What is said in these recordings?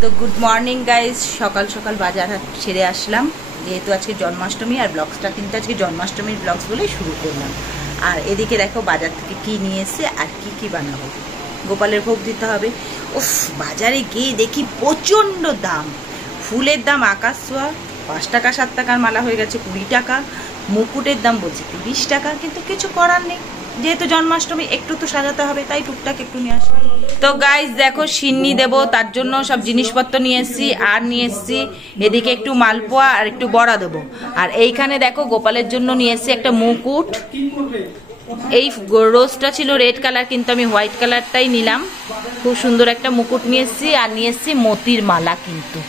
তো good morning guys, সকাল সকাল বাজার হাট সেরে আসলাম, যেহেতু আজকে জন্মাষ্টমী। আর ব্লগসটা কিন্তু আজকে জন্মাষ্টমীর ব্লগস বলেই শুরু করলাম। আর এদিকে দেখো বাজার থেকে কি নিয়ে এসে আর কি কি বানাবো। গোপালের ভোগ দিতে হবে। উফ, বাজারে গিয়ে দেখি প্রচণ্ড দাম। ফুলের দাম আকাশ ছোঁয়া, 5 টাকা 7 টাকার মালা হয়ে গেছে 20 টাকা। মুকুটের দাম বলছে 30 টাকা। কিন্তু কিছু করার নেই, যেহেতু জন্মাষ্টমী একটু তো সাজাতে হবে, তাই টুকটাক একটু নিয়ে আসলাম। তো গাইজ দেখো, সিন্নি দেবো, তার জন্য সব জিনিসপত্র নিয়ে এসেছি। আর নিয়ে এসেছি এদিকে একটু মালপোয়া আর একটু বড়া দেবো। আর এইখানে দেখো গোপালের জন্য নিয়ে এসেছি একটা মুকুট। এই রোজটা ছিল রেড কালার, কিন্তু আমি হোয়াইট কালারটাই নিলাম। খুব সুন্দর একটা মুকুট নিয়ে এসেছি। আর নিয়ে এসেছি মতির মালা। কিন্তু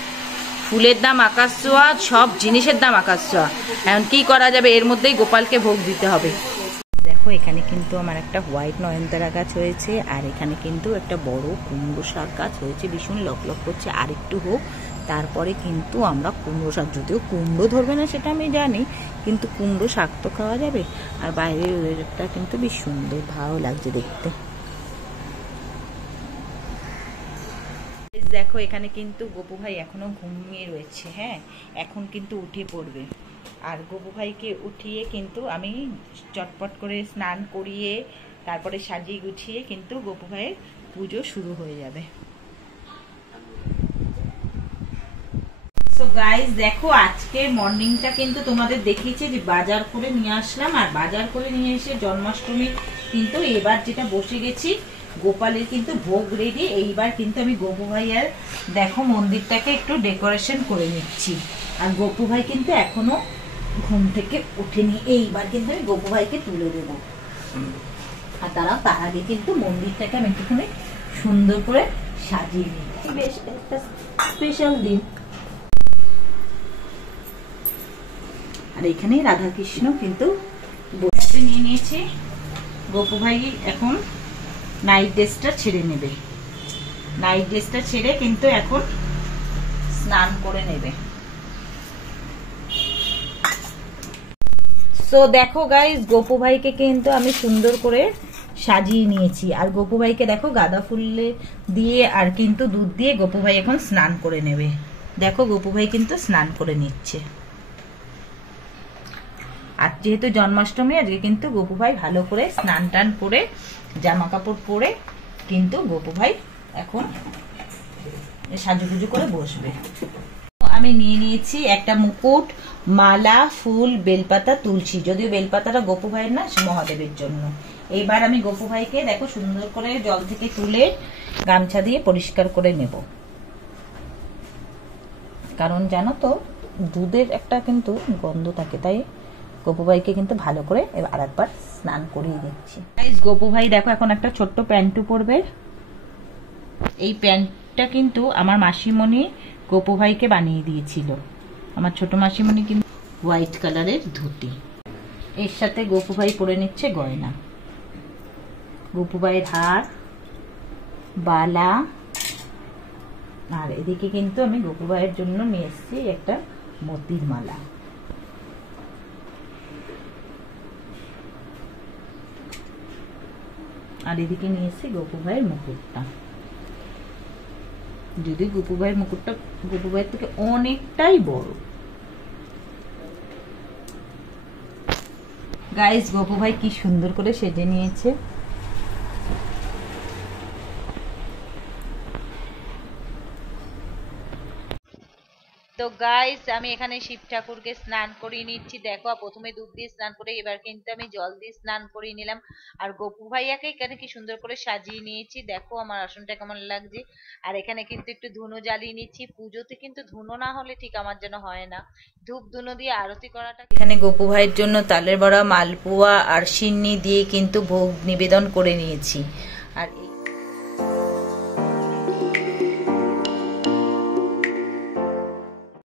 ফুলের দাম আকাশ ছোঁয়া, সব জিনিসের দাম আকাশ ছোঁয়া। এখন কি করা যাবে, এর মধ্যেই গোপালকে ভোগ দিতে হবে। দেখো এখানে কিন্তু আমার একটা হোয়াইট নয়নতারা গাছ হয়েছে, আর এখানে কিন্তু একটা বড় কুমড়ো শাক গাছ হয়েছে, ভীষণ লক করছে। আর একটু হোক, তারপরে কিন্তু আমরা কুমড়ো শাক, যদিও কুমড়ো ধরবে না সেটা আমি জানি, কিন্তু কুমড়ো শাক তো খাওয়া যাবে। আর বাইরের ওয়েদারটা কিন্তু বেশ সুন্দর, ভালো লাগছে দেখতে। দেখো এখানে কিন্তু গপু ভাই এখনো ঘুমিয়ে রয়েছে। হ্যাঁ, এখন কিন্তু উঠে পড়বে। আর গপু ভাইকে উঠিয়ে কিন্তু আমি চটপট করে স্নান করিয়ে তারপরে সাজিয়ে গুছিয়ে কিন্তু গপু ভাইয়ের পুজো শুরু হয়ে যাবে। সো গাইস দেখো, আজকে মর্নিংটা কিন্তু তোমাদের দেখিয়েছি যে বাজার করে নিয়ে আসলাম। আর বাজার করে নিয়ে এসে জন্মাষ্টমী কিন্তু এবার যেটা বসে গেছি, গোপালের কিন্তু ভোগ রেডি। এইবার কিন্তু আমি গপু ভাইয়ের দেখো মন্দিরটাকে একটু ডেকোরেশন করে নিচ্ছি। আর গপু ভাই কিন্তু এখনো ঘুম থেকে উঠেনি। এইবার কিন্তু আমি গপু ভাইকে তুলে দেব। আর তার আগে কিন্তু মন্দিরটাকে আমি একটুখানি সুন্দর করে সাজিয়ে নিই। বেশ একটা স্পেশাল দিন। আর এখানে রাধাকৃষ্ণ কিন্তু বসে নিয়ে নিয়েছে। গপু ভাই এখন নাইট ড্রেসটা ছেড়ে নেবে। নাইট ড্রেসটা ছেড়ে কিন্তু এখন স্নান করে নেবে। তো দেখো গাইস, গপু ভাইকে কিন্তু আমি সুন্দর করে সাজিয়ে নিয়েছি। আর গপু ভাইকে দেখো গাঁদা ফুল দিয়ে আর কিন্তু দুধ দিয়ে গপু ভাই এখন স্নান করে নেবে। দেখো গপু ভাই কিন্তু স্নান করে নিচ্ছে। আর যেহেতু জন্মাষ্টমী, আজকে কিন্তু গপু ভাই ভালো করে স্নান টান করে জামা কাপড় পরে কিন্তু গপু ভাই এখন সাজুগুজু করে বসবে। আমি নিয়ে নিয়েছি একটা মুকুট, মালা, ফুল, বেলপাতা, তুলসী। যদিও বেলপাতাটা গপু ভাইয়ের না, মহাদেবের জন্য। এইবার আমি গপু ভাইকে দেখো সুন্দর করে জল থেকে তুলে গামছা দিয়ে পরিষ্কার করে নেব। কারণ জানো তো, দুধের একটা কিন্তু গন্ধ থাকে, তাই গপু ভাইকে কিন্তু ভালো করে আর একবার স্নান করিয়ে দিচ্ছি। গপু ভাই দেখো এখন একটা ছোট্ট প্যান্টু পরবে। এই প্যান্টটা কিন্তু আমার মাসিমণি গপু ভাইকে বানিয়ে দিয়েছিল। আমার ছোট মাসিমণি কিন্তু হোয়াইট কালারের ধুতি। এর সাথে গপু ভাই পরে নিচ্ছে গয়না। গপু ভাইয়ের হার, বালা। আর এদিকে কিন্তু আমি গপু ভাইয়ের জন্য নিয়ে এসেছি একটা মতির মালা। আর এদিকে নিয়ে এসেছি গপু ভাইয়ের মুকুটটা। যদি গপু ভাইয়ের মুকুটটা গপু ভাইয়ের থেকে অনেকটাই বড়। গাইস, গপু ভাই কি সুন্দর করে সেজে নিয়েছে। তো গাইস, আমি এখানে শিব ঠাকুরকে স্নান করিয়ে নিচ্ছি। দেখো, প্রথমে দুধ দিয়ে স্নান করে এবার কিন্তু আমি জল দিয়ে স্নান করিয়ে নিলাম। আর গপু ভাইয়াকে এখানে কি সুন্দর করে সাজিয়ে নিয়েছি। দেখো আমার আসনটা কেমন লাগছে। আর এখানে কিন্তু একটু ধুনো জ্বালিয়ে নিচ্ছি। পুজোতে কিন্তু ধুনো না হলে ঠিক আমার যেন হয় না। ধূপ ধুনো দিয়ে আরতি করাটা। এখানে গপু ভাইয়ের জন্য তালের বড়া, মালপোয়া আর সিন্নি দিয়ে কিন্তু ভোগ নিবেদন করে নিয়েছি।